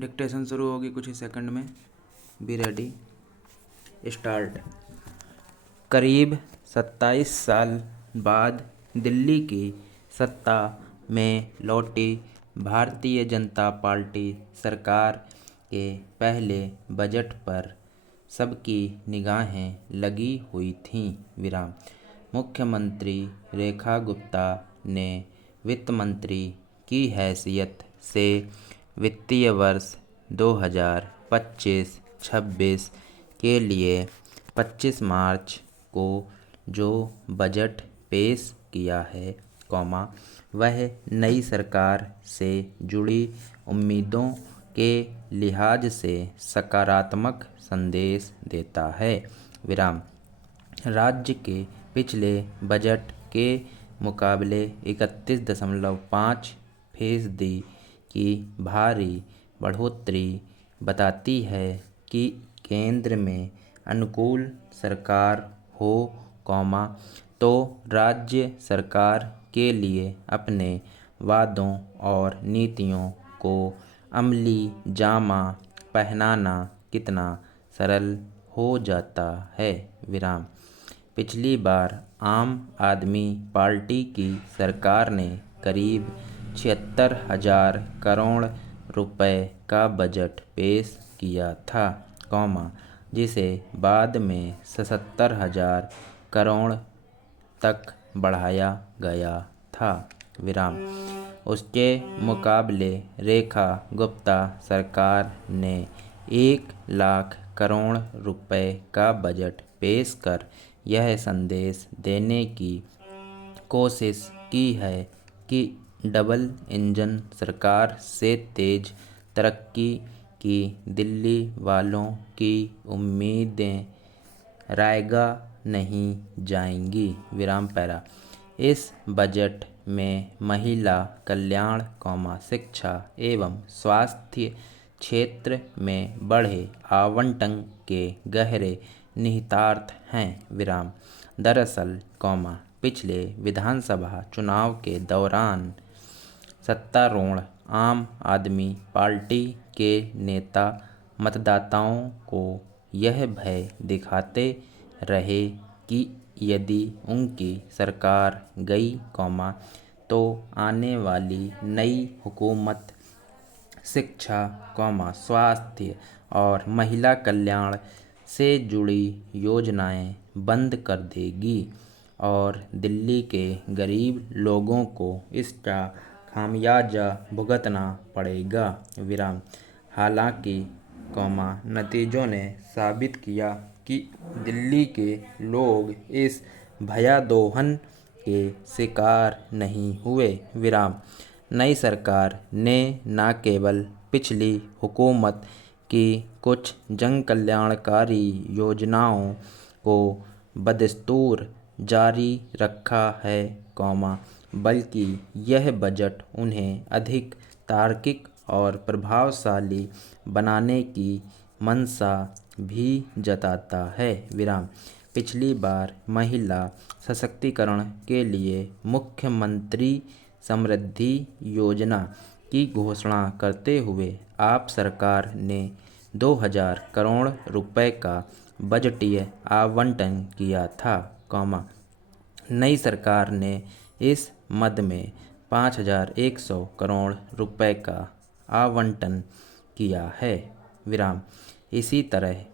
Dictation शुरू होगी कुछ ही सेकंड में। Be ready, start. करीब 27 साल बाद दिल्ली की सत्ता में लौटी भारतीय जनता पार्टी सरकार के पहले बजट पर सबकी निगाहें लगी हुई थीं। विराम। मुख्यमंत्री रेखा गुप्ता ने वित्त मंत्री की हैसियत से वित्तीय वर्ष 2025-26 के लिए 25 मार्च को जो बजट पेश किया है, वह नई सरकार से जुड़ी उम्मीदों के लिहाज से सकारात्मक संदेश देता है। विराम। राज्य के पिछले बजट के मुकाबले 31.5% की भारी बढ़ोतरी बताती है कि केंद्र में अनुकूल सरकार हो, तो राज्य सरकार के लिए अपने वादों और नीतियों को अमली जामा पहनाना कितना सरल हो जाता है। विराम। पिछली बार आम आदमी पार्टी की सरकार ने करीब 76,000 करोड़ रुपए का बजट पेश किया था, जिसे बाद में 77,000 करोड़ तक बढ़ाया गया था। विराम। उसके मुकाबले रेखा गुप्ता सरकार ने 1 लाख करोड़ रुपए का बजट पेश कर यह संदेश देने की कोशिश की है कि डबल इंजन सरकार से तेज तरक्की की दिल्ली वालों की उम्मीदें रायगा नहीं जाएंगी। विराम पैरा। इस बजट में महिला कल्याण, शिक्षा एवं स्वास्थ्य क्षेत्र में बढ़े आवंटन के गहरे निहितार्थ हैं। विराम। दरअसल, पिछले विधानसभा चुनाव के दौरान सत्तारूढ़ आम आदमी पार्टी के नेता मतदाताओं को यह भय दिखाते रहे कि यदि उनकी सरकार गई, तो आने वाली नई हुकूमत शिक्षा, स्वास्थ्य और महिला कल्याण से जुड़ी योजनाएं बंद कर देगी और दिल्ली के गरीब लोगों को इसका खामियाजा भुगतना पड़ेगा। विराम। हालांकि, नतीजों ने साबित किया कि दिल्ली के लोग इस भयादोहन के शिकार नहीं हुए। विराम। नई सरकार ने न केवल पिछली हुकूमत की कुछ जनकल्याणकारी योजनाओं को बदस्तूर जारी रखा है, बल्कि यह बजट उन्हें अधिक तार्किक और प्रभावशाली बनाने की मंशा भी जताता है। विराम। पिछली बार महिला सशक्तिकरण के लिए मुख्यमंत्री समृद्धि योजना की घोषणा करते हुए आप सरकार ने 2,000 करोड़ रुपए का बजटीय आवंटन किया था, नई सरकार ने इस मद में 5,100 करोड़ रुपए का आवंटन किया है। विराम। इसी तरह,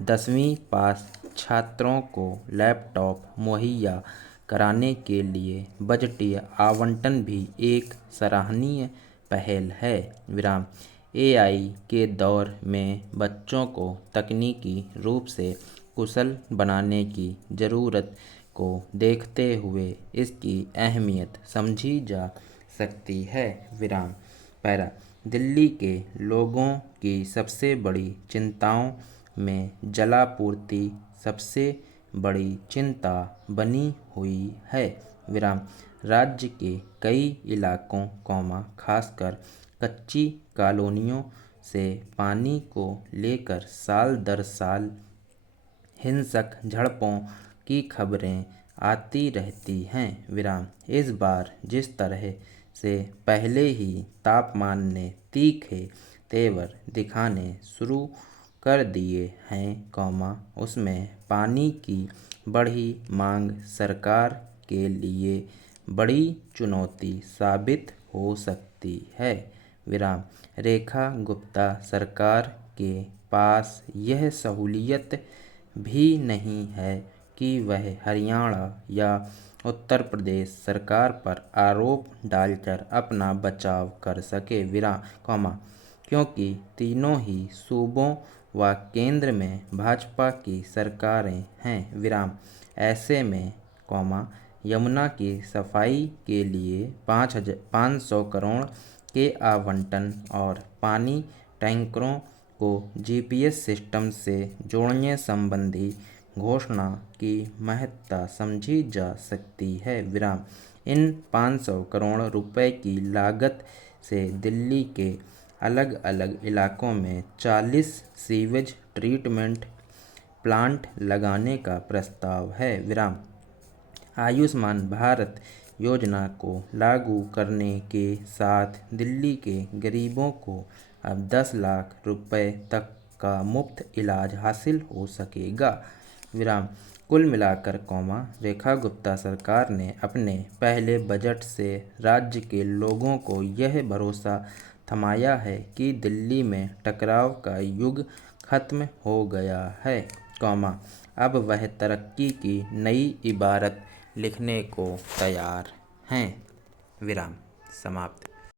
10वीं पास छात्रों को लैपटॉप मुहैया कराने के लिए बजटीय आवंटन भी एक सराहनीय पहल है। विराम। एआई के दौर में बच्चों को तकनीकी रूप से कुशल बनाने की ज़रूरत को देखते हुए इसकी अहमियत समझी जा सकती है। विराम पैरा। दिल्ली के लोगों की सबसे बड़ी चिंताओं में जलापूर्ति सबसे बड़ी चिंता बनी हुई है। विराम। राज्य के कई इलाकों, खासकर कच्ची कॉलोनियों से पानी को लेकर साल दर साल हिंसक झड़पों की खबरें आती रहती हैं। विराम। इस बार जिस तरह से पहले ही तापमान ने तीखे तेवर दिखाने शुरू कर दिए हैं, उसमें पानी की बढ़ी मांग सरकार के लिए बड़ी चुनौती साबित हो सकती है। रेखा गुप्ता सरकार के पास यह सहूलियत भी नहीं है कि वह हरियाणा या उत्तर प्रदेश सरकार पर आरोप डालकर अपना बचाव कर सके, क्योंकि तीनों ही सूबों व केंद्र में भाजपा की सरकारें हैं, ऐसे में यमुना की सफाई के लिए 500 करोड़ के आवंटन और पानी टैंकरों को जीपीएस सिस्टम से जोड़ने संबंधी घोषणा की महत्ता समझी जा सकती है, इन 500 करोड़ रुपए की लागत से दिल्ली के अलग अलग इलाकों में 40 सीवेज ट्रीटमेंट प्लांट लगाने का प्रस्ताव है, आयुष्मान भारत योजना को लागू करने के साथ दिल्ली के गरीबों को अब 10 लाख रुपए तक का मुफ्त इलाज हासिल हो सकेगा, कुल मिलाकर रेखा गुप्ता सरकार ने अपने पहले बजट से राज्य के लोगों को यह भरोसा थमाया है कि दिल्ली में टकराव का युग खत्म हो गया है, अब वह तरक्की की नई इबारत लिखने को तैयार हैं। समाप्त।